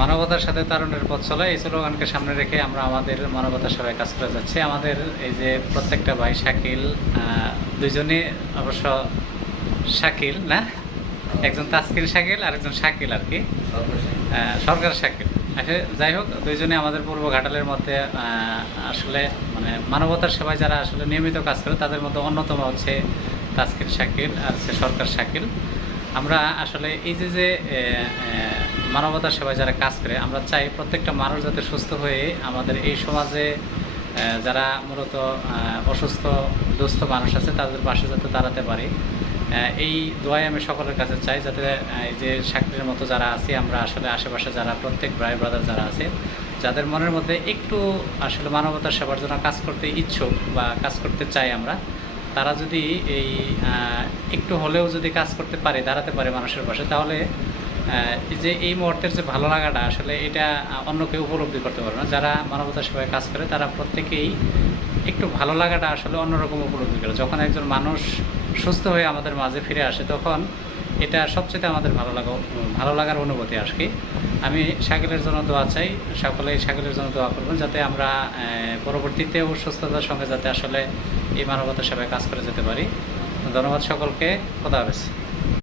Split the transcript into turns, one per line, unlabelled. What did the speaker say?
মানবতার সাথে তারুণের পথ চলে এই স্লোগানকে সামনে রেখে আমরা আমাদের মানবতার সবাই কাজ করে যাচ্ছি। আমাদের এই যে প্রত্যেকটা ভাই শাকিল দুইজনই অবশ্য শাকিল না? একজন তাসকিল শাকিল আর একজন শাকিল আর কি। সরকার শাকিল। আসলে যাই হোক দুইজনে আমাদের পূর্ব ঘাটালের মধ্যে আসলে মানে মানবতার সেবায় যারা আসলে নিয়মিত কাজ করে তাদের মধ্যে অন্যতম হচ্ছে তাসকিল শাকিল আর হচ্ছে সরকার শাকিল। আমরা আসলে এই যে যে মানবতার সেবায় যারা কাজ করে, আমরা চাই প্রত্যেকটা মানুষ যাতে সুস্থ হয়ে আমাদের এই সমাজে যারা মূলত অসুস্থ, দুস্থ মানুষ আছে, তাদের পাশে যাতে দাঁড়াতে পারি। এই দোয়াই আমি সকলের কাছে চাই, যাতে এই যে সাকরির মতো যারা আছি, আমরা আসলে আশেপাশে যারা, প্রত্যেক ভাই ব্রাদার যারা আছে, যাদের মনের মধ্যে একটু আসলে মানবতার সেবার জন্য কাজ করতে ইচ্ছুক বা কাজ করতে চাই আমরা তারা যদি এই একটু হলেও যদি কাজ করতে পারে দাঁড়াতে পারে মানুষের পাশে তাহলে যে এই মুহূর্তের যে ভালো লাগাটা, আসলে এটা অন্য কেউ উপলব্ধি করতে পারবে না। যারা মানবতার সেবায় কাজ করে, তারা প্রত্যেকেই একটু ভালো লাগাটা আসলে অন্যরকম উপলব্ধি করে। যখন একজন মানুষ সুস্থ হয়ে আমাদের মাঝে ফিরে আসে, তখন এটা সবচেয়ে আমাদের ভালো লাগা, ভালো লাগার অনুভূতি আর কি আমি শাকিলের জন্য দোয়া চাই, সকলে শাকিলের জন্য দোয়া করবেন, যাতে আমরা পরবর্তীতেও সুস্থতার সঙ্গে যাতে আসলে এই মানবতার সেবায় কাজ করে যেতে পারি। ধন্যবাদ সকলকে। খোদা হাফেজ।